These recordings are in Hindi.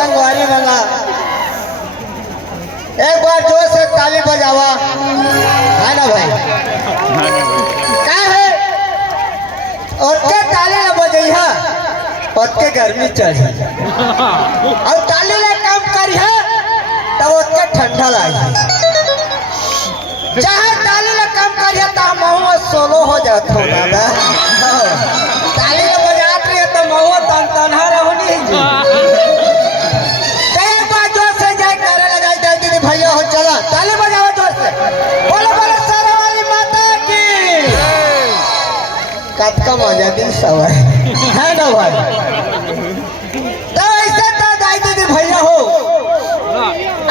संगवारी वाला एक बार जोर से ताली बजावा है ना भाई। क्या है और के ताली न बजैहा और के गर्मी चढ़ी और ताली ले काम करिहा तब उसके ठंडा लागी। चाहे ताली ले काम करिहा तो महुआ सोलो हो जात हो दादा। ताली ले बजात रही तो महुआ तन तनहा रहोनी जी। एक बार जोर से जाए करे लगाई दे दीदी भैया हो चला ताली बजाओ जोर से। बोलो बोलो सारा वाली माता की कत का मजा दी सवाई है ना भाई। तो ऐसे तो जाए दीदी भैया हो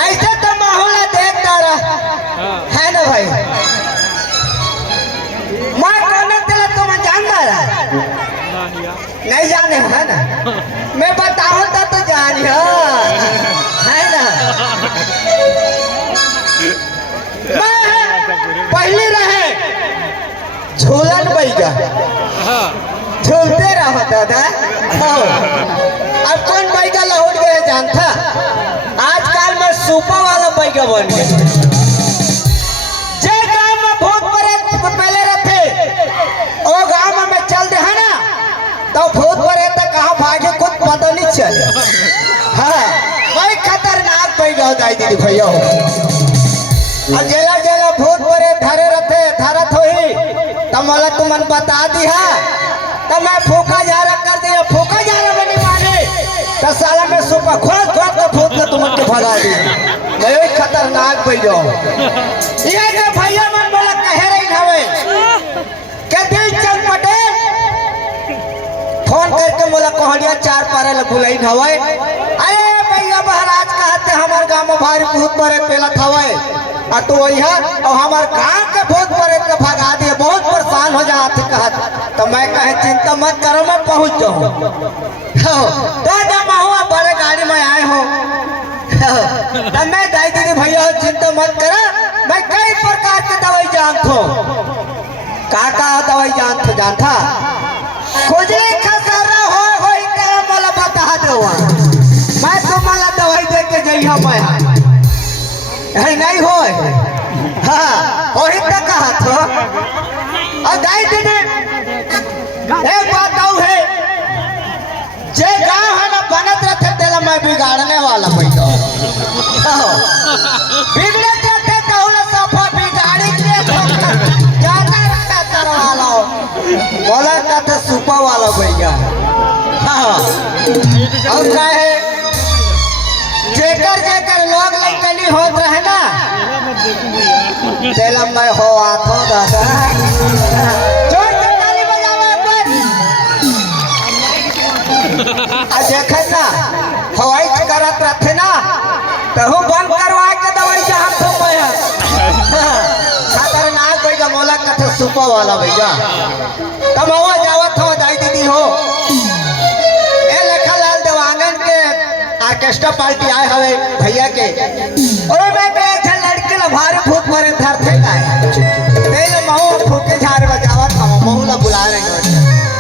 ऐसे तो माहौल देखता रहा है ना भाई। मैं कौन तेरा तुम जानता रहा नहीं जाने है ना। मैं बताऊं तो जानी है ना। मैं पहले रहे झूलन बैगा झूलते रहो दादा। अब कौन बैगा लौट गए जानता। आजकल में सुपा वाला बैगा बन गया। जे गांव में भूत प्रेत पहले रहते वो गांव में चल दे है ना तो भूत प्रेत कहाँ भागे कुछ पता नहीं चले। हाँ वही खतरनाक बैगा होता है दीदी भैया हो। अब जेला जेला भूत प्रेत धरे रहते धरत हो ही तो मला तुमन बता दिया तो मैं फूका जारा कर दिया। फूका जारा बनी माने तो साला में सुपा खोल खोल के भूत ने तुमन के भगा दी। मैं खतरनाक भैया ये के भैया मन बोला कहे रही हवे के दिल चल पटेल फोन करके बोला कोहड़िया चार पारे ल बुलाई हवे। अरे भैया महाराज कहते हमार गांव में भारी भूत प्रेत पेलत हवे और तो वही और हमारे गांव के भूत प्रेत के भगा दिए बहुत परेशान हो जाते कहत। तो मैं कहे चिंता मत करो मैं पहुंच जाऊँ। तो जब हुआ बड़े गाड़ी में आए हो तब मैं दाई दीदी भैया हो चिंता मत करो मैं कई प्रकार के दवाई जानता हूँ। का दवाई जानता खुजली खसरा हो मला बता दो मैं तो मला दवाई दे के जइहा मैं नहीं हो। हाँ वही तक कहा तो और दाई दीदी एक बात और है जे गाँव है ना बनत रहते तेला मैं बिगाड़ने वाला बैठो बिगड़त रहते तो सफा बिगाड़ी के ज्यादा रखता तरवाला बोला कहते सुपा वाला भैया। हाँ और क्या है जेकर जेकर लोग लइकनी होत रहे ना तेला मैं हो आतो दादा। जोर से ताली बजाओ एक बार। देखे ना हवाई करत रहते ना तो बंद करवा के दवाई जहाँ तो खतरनाक भैया मोला कथे सुपा वाला भैया तब हुआ जावत हो दाई दीदी हो ए लखनलाल देवानंद के ऑर्केस्ट्रा पार्टी आए हवे भैया के और मैं एक लड़के ला भारी भूत मारे धरते तेल महू फूके झाड़ बजावत हम महू ला बुला रहे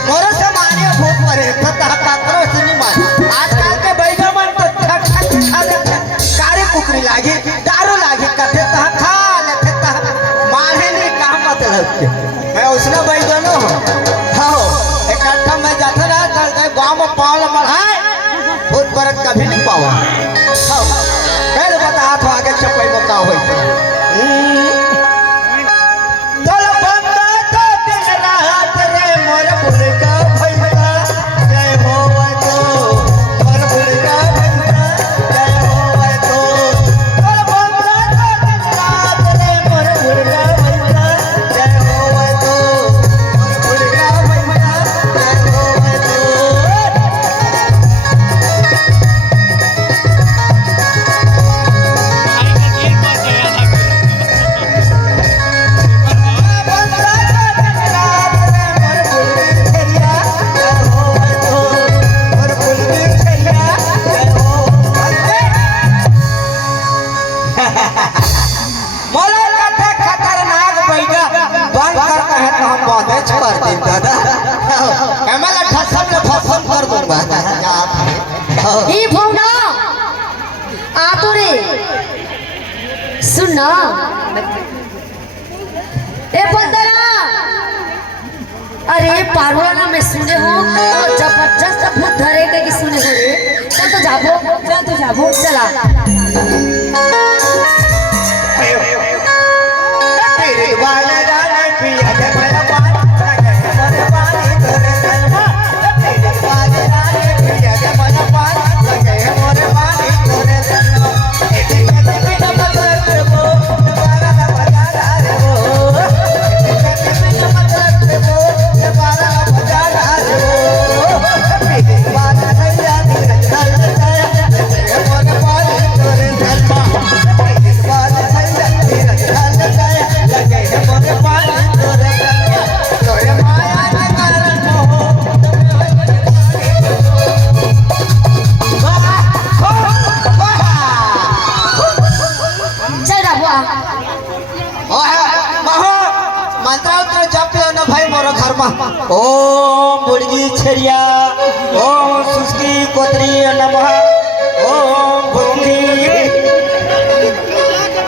मोरे से मारियो भूत मारे तता काकरो से नहीं मार। आजकल के बैगा मन तो ठक ठक खा लेते कारे कुकरी लागी दारू लागी कथे ता खा लेते ता मारे नहीं का मतलब के मैं उसने बैगा नो हो इकट्ठा में जाता रहा चल गांव में पावल मढ़ाए भूत परत कभी नहीं पावा। कल बता तो आगे चपाई में का होई ई भौना सुन ना ए बंदरा, अरे पारोला में सुने हो तो जबरदस्त भूत धरेगा कि सुने हो रे। चल तो जाबो चला। तेरे वाला गाना पिया के मेरा पानी लगे मोरे पानी तोरे तलवा। तेरे वाला गाना पिया के मेरा पानी लगे मोरे पानी तोरे तलवा। एते बिना मतलब वो दोबारा ना बजा रे वो। एते बिना मतलब वो दोबारा ना बजा रे वो। तेरे वाला नैया तेरे चल जाए मोरे पानी तोरे तलवा। तेरे वाला नैया तेरे चल जाए लगे मोरे पानी तोरे तलवा। तोरे माया में कारण मोह चल जाबो। मंत्र उत्र जप लो ना भाई मोरो घर में। ओम बुड़गी छरिया, ओम सुस्की कोतरी नमः, ओम भूमि,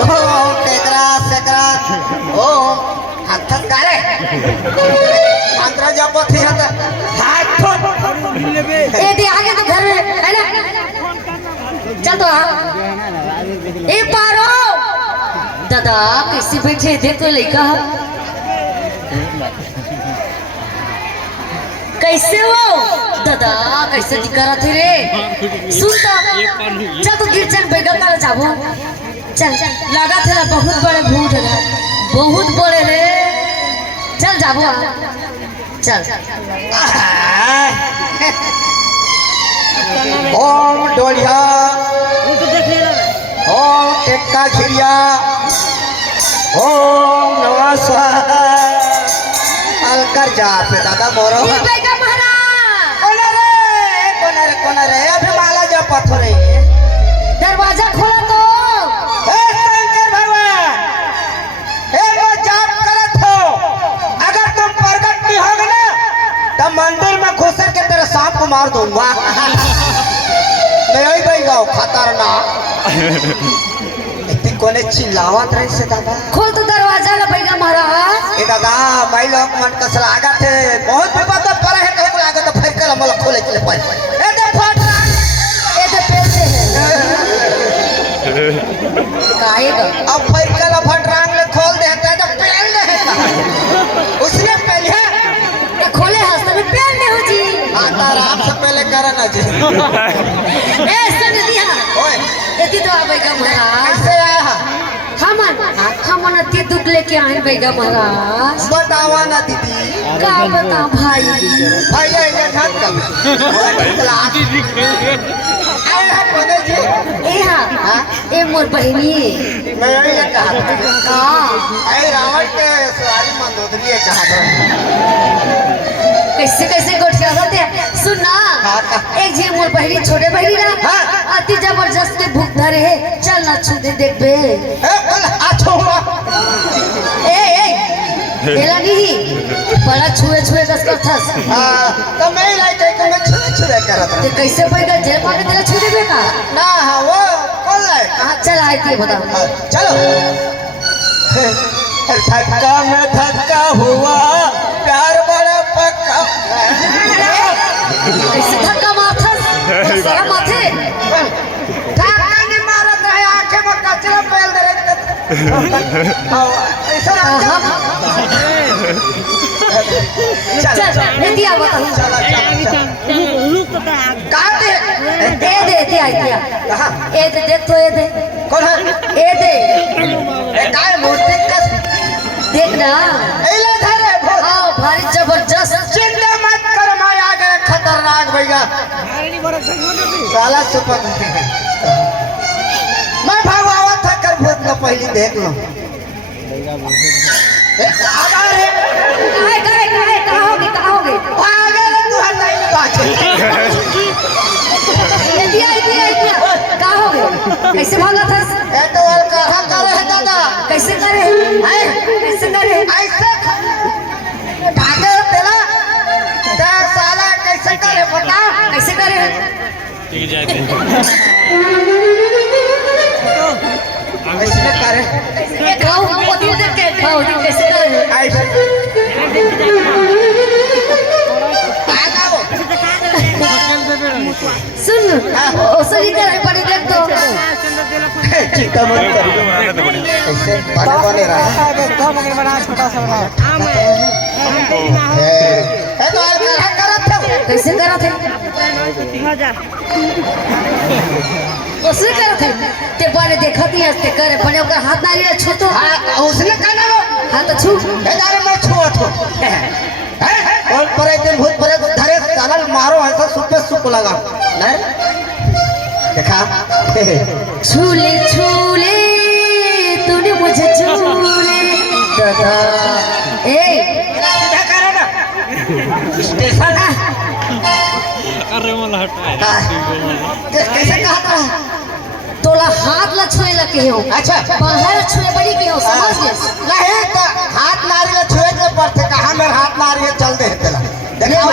ओम टेकरा सेकरा, ओम हाथ कारे। मंत्र जप थी हाथ ए दे आगे तो घर में है ना। चल तो ए पारो दादा कैसे बैठे देख तो लड़का कैसे हो दादा, कैसे दिखा थे रे। सुन तो चल तो गिरचन बैठा कर जाबो। चल लगा थे ना बहुत बड़े भूत है, बहुत बड़े रे। चल जाबो चल। ओम डोलिया, ओम टेक्का खिरिया, ओम नमः स्वाहा। अलकर जा पे दादा मोरो। ये बैठा महाराज कोन रे अभी माला जा पत्थरे। दरवाजा खोला तो। हे शंकर भगवान, हे वो जाप करत हो। अगर तुम प्रकट नहीं होगे ना तो मंदिर में घुस के तेरे सांप को मार दूंगा। मैं यही भाई गाँव खतरनाक। इतनी कोने चिल्लावत रही से दादा। खोल तो दरवाजा ला बैठा महाराज। ए दादा भाई लोग मन कस लागत है, बहुत विपद पड़े है। कहीं लागत तो फिर कल मला खोले चले पर ए दे फट ए दे पेलते हैं काहे का। अब फिर कल फट रंग ले खोल देता तो पेल दे उसने पहले तो खोले हंसते में पेल दे हो जी। आता आराम से पहले करना जी। ए सुन दिया ओए एती तो आ बैठा महाराज। कैसे आया हमन अति दुख लेके आए बैठा महाराज। बतावा ना दीदी। का बता भाई। भाई ये ढंग का क्लास आए हैं बोले जी। ए हां ए मोर बहनी मैं यही कहा का ऐ रावण के सवारी मंदोदरी कहा था। कैसे कैसे गोठिया होते। सुन ना एक जी मोर बहनी छोटे बहनी ना हाँ। अति जबरदस्त भूख धरे है। चल ना छू दे देख बे। ए बेला नहीं बड़ा छुए छुए कस कर थस। तो मैं लाइक है कि मैं छुए करत ते कैसे पैगा जे पाके तेरा छू देबे का ना। हाँ वो कौन लाए कहां चल आए थे बता। चलो। धक्का में धक्का हुआ प्यार बड़ा पक्का। कैसे धक्का मारथस सारा माथे। धक्का नहीं मारत रहे, आंखें में कचरा पेल दे रहे। ऐसा चल ले दिया बता। कहाँ दे ए दे आई दिया। कहाँ ए दे देख तो ए दे कौन है ए दे ए काय मूर्ति कस देख ना। एला धरे भूत। आओ भारी जबरदस्त। चिंता मत कर, मैं आ गया खतरनाक भैया साला सुपर। मैं भगवान था कर भूत न पहली देख लो। कहाँ होगी आगे रे तू हट नहीं बात। ये दिया कहाँ होगी कैसे भागा था। ए तो और कहाँ करे है दादा। कैसे करे कैसे करे ऐसे भागे तेरा ते साला कैसे करे बता। कैसे करे ऐसे करे खाओ वो दिन देख के खाओ दिन कैसे करे ऐसे सुन ओसरी करे पड़ी देख तो चिंता मत कर ऐसे बने बने रहा है तो यार करत थे कैसे करा थे ओसरी करा थे ते बड़े देखा दिया ते करे बड़े ओकर हाथ नारी छू तो हां उसने कहना लो हां तो छू हे दारे मैं छुआ तो है और परे दिन भूत परे धरे सालन मारो ऐसा सुपे सुप लगा नहीं देखा छूले छूले तूने मुझे छूले दादा ए सीधा करे ना स्टेशन अरे मला हटाय कैसे कहा था तोला हाथ ला छुए लगे हो अच्छा बाहर छुए बड़ी के हो समझ ले नहीं तो हाथ मारी ले छुए के पड़ते कहां मेरे हाथ मारी है चल दे तेला देखो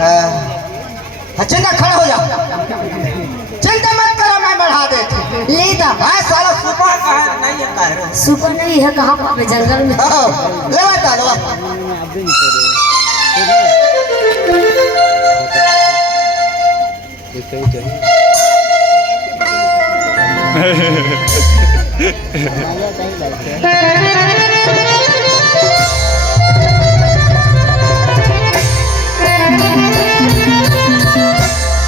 हां चिंता खड़ा हो जा चिंता मत करो मैं बढ़ा देती ले दा हां साला सुपर कहा नहीं है कह सुपर नहीं है कहां पे जंगल में हां ले बता लो कहीं